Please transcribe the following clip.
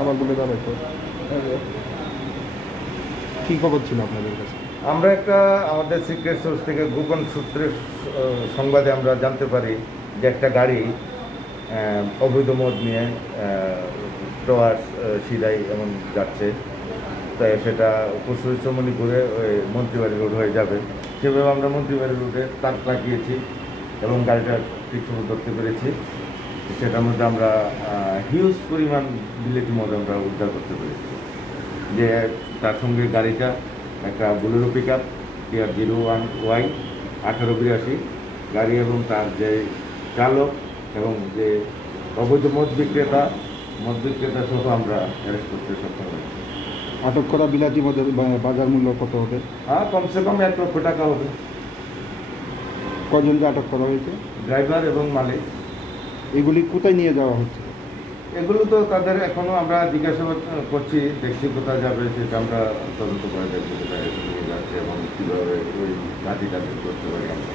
আমার বলে দাঁড়াই তো কী খবর ছিল আপনাদের কাছে? আমরা একটা আমাদের সিক্রেট সোর্স থেকে গোপন সূত্রের সংবাদে আমরা জানতে পারি যে একটা গাড়ি অবৈধ মদ নিয়ে টওয়ার্স সিদাই এমন যাচ্ছে, তাই সেটা পশুচমনি ঘুরে ওই মন্ত্রীবাড়ি রোড হয়ে যাবে। সেভাবে আমরা মন্ত্রীবাড়ি রোডে তাক লাগিয়েছি এবং গাড়িটা কিছু ধরতে পেরেছি। সেটার মধ্যে আমরা হিউজ পরিমাণ বিলেটি মদ আমরা উদ্ধার করতে পেরেছি। যে তার সঙ্গে গাড়িটা একটা বোলেরো পিক আপ TR-01Y 1882 গাড়ি এবং তার যে চালক এবং যে অবৈধ মদ বিক্রেতা সহ আমরা অ্যারেস্ট করতে সক্ষম হয়েছি। আটক করা বিলাতি মদের বাজার মূল্য কত হবে? কমসে কম 1 লক্ষ টাকা হবে। কজনকে আটক করা হয়েছে? ড্রাইভার এবং মালিক। এগুলি কোথায় নিয়ে যাওয়া হচ্ছে? এগুলো তো তাদের এখনও আমরা জিজ্ঞাসাবাদ করছি, দেখছি কোথায় যাবে সেটা আমরা তদন্ত করে দেখবো কোথায় নিয়ে যাচ্ছে এবং কীভাবে ওই ঘাঁটি করতে পারি আমরা।